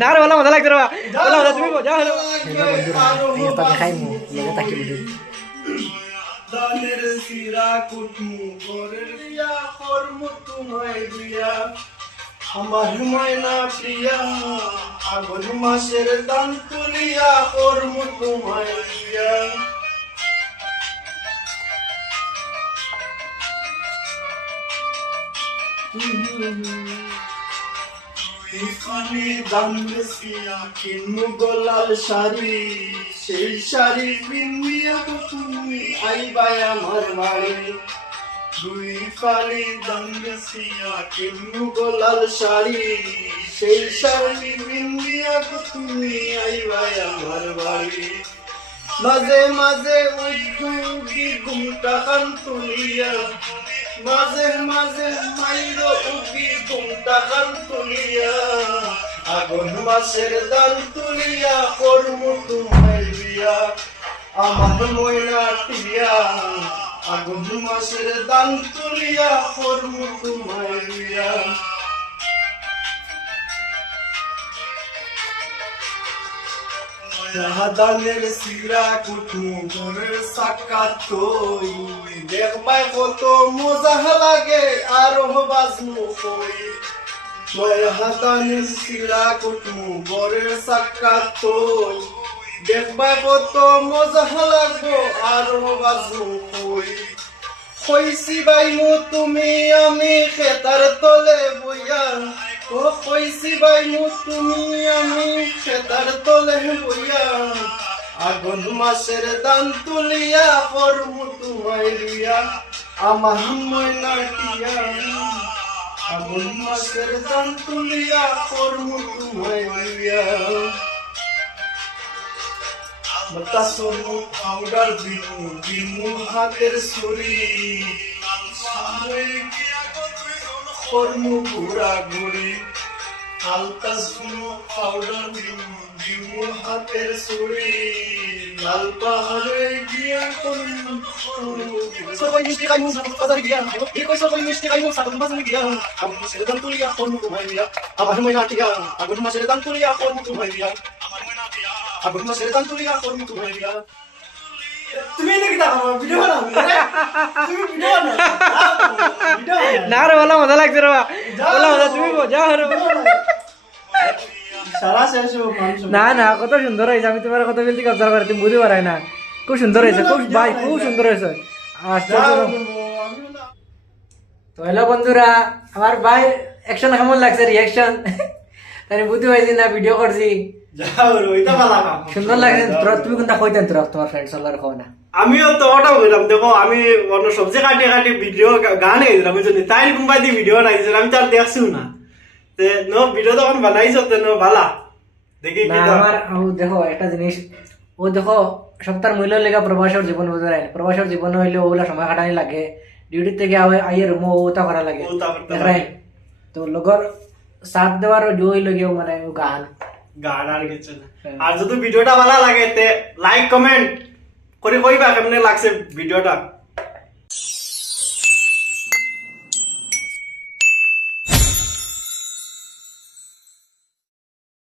না রে বলা মজা লাগছে রে বলা মজা তুমি যা হলো দানের সিরা কুটমু গরের দিয়া কর্ম তোমায় দিয়া আমার ময়না প্রিয়া আগুন মাসের দান তুলিয়া কর্ম তোমায় দিয়া ইফানি দাম বেশিয়া কিনু গোলাল শাড়ি। সেই শাড়ি পিন্দিয়া তো তুমি আইবাই আমার বাড়ি। দুই ফালি দাম বেশিয়া কিনু গোলাল শাড়ি। সেই শাড়ি পিন্দিয়া তো তুমি আইবাই আমার বাড়ি। মাঝে মাঝে উদ্যোগী ঘুমটা খান তুলিয়া। মাঝে মাঝে মাইরো উঠি ঘুমটা খান তুলিয়া, আগুন মাসের দান তুলিয়া করম তোমায় বিয়া আমার ময়না টিয়া, আগুন মাসের দান তুলিয়া করম তোমায় বিয়া দানের সিরা কুটু ঘরের সাক্ষাৎ কই দেখবাই কত মজা লাগে আর বাজনু কই নয় হাতানের সিরা কুটু ঘরের সাক্ষাৎ কই দেখবাই কত মজা লাগবো আর বাজনু কই কইছি বাইমু তুমি আমি খেতার তলে বইয়া ও কইছি বাইমু তুমি আমি খেতার তলে বইয়া আগুন মাসের দান তুলিয়া করমু তোমায় রিয়া আমার ময়না টিয়া। আগুন মাসের দান তুলিয়া করমু তোমায় রিয়া বাতাসনু পাউডার দিমু দিমু হাতের ছুরি। কর্মু ঘুরা ঘুরি হালকা শুনো পাউডার দিমু দিমু হাতের ছুরি লাল পাহাড়ে গিয়া কর্মু সবাই মিষ্টি খাইমু বাজারে গিয়া। এই কই সবাই মিষ্টি খাইমু, সাগর বাজারে গিয়া। আগুন মাসের দান তুলিয়া, কর্মু তোমায় দিয়া। আমার ময়না টিয়া, আগুন মাসের দান তুলিয়া, কর্মু তোমায় দিয়া। আগুন মাসের দান তুলিয়া, কর্মু তোমায় দিয়া। তুমি নাকি দেখো ভিডিও বানাও তুমি ভিডিও বানাও না রে বলা মজা লাগছে রে বলা মজা তুমি যা হলো সারা শেষ হোক মানুষ না না কত সুন্দর হয়েছে আমি তোমার কত বেল থেকে অবজার্ভ করি তুমি বুঝতে পারাই না। খুব সুন্দর হয়েছে খুব ভাই খুব সুন্দর হয়েছে। তো হ্যালো বন্ধুরা আমার ভাই অ্যাকশন কেমন লাগছে? রিয়াকশন তাই বুঝতে পারছি না ভিডিও করছি। সুন্দর লাগছে তুমি কোনটা কইতেন তোরা তোমার ফ্রেন্ড সল্লার খাও না আমিও তো ওটা বললাম দেখো আমি অন্য সবজি কাটি কাটি ভিডিও গান গাইছিলাম বুঝলি তাই মুম্বাই দিয়ে ভিডিও বানাইছিল আমি তার দেখছিও না। তে নো ভিডিও তখন বানাইছো তে নো ভালা দেখি কি আমার দেখো একটা জিনিস ও দেখো সপ্তাহ মূল্য লেগা প্রবাসের জীবন বুঝতে পারেন প্রবাসের জীবন হইলে ওগুলা সময় কাটানি লাগে। ডিউটি থেকে আইয়ে রুমো ওটা করা লাগে। তো লগর সাথ দেওয়ার জো হইল গিয়ে মানে গান। গান আর কিছু না হ্যাঁ। আর যদি ভিডিওটা ভালো লাগে তে লাইক কমেন্ট করে কইবা কেমনে লাগছে ভিডিওটা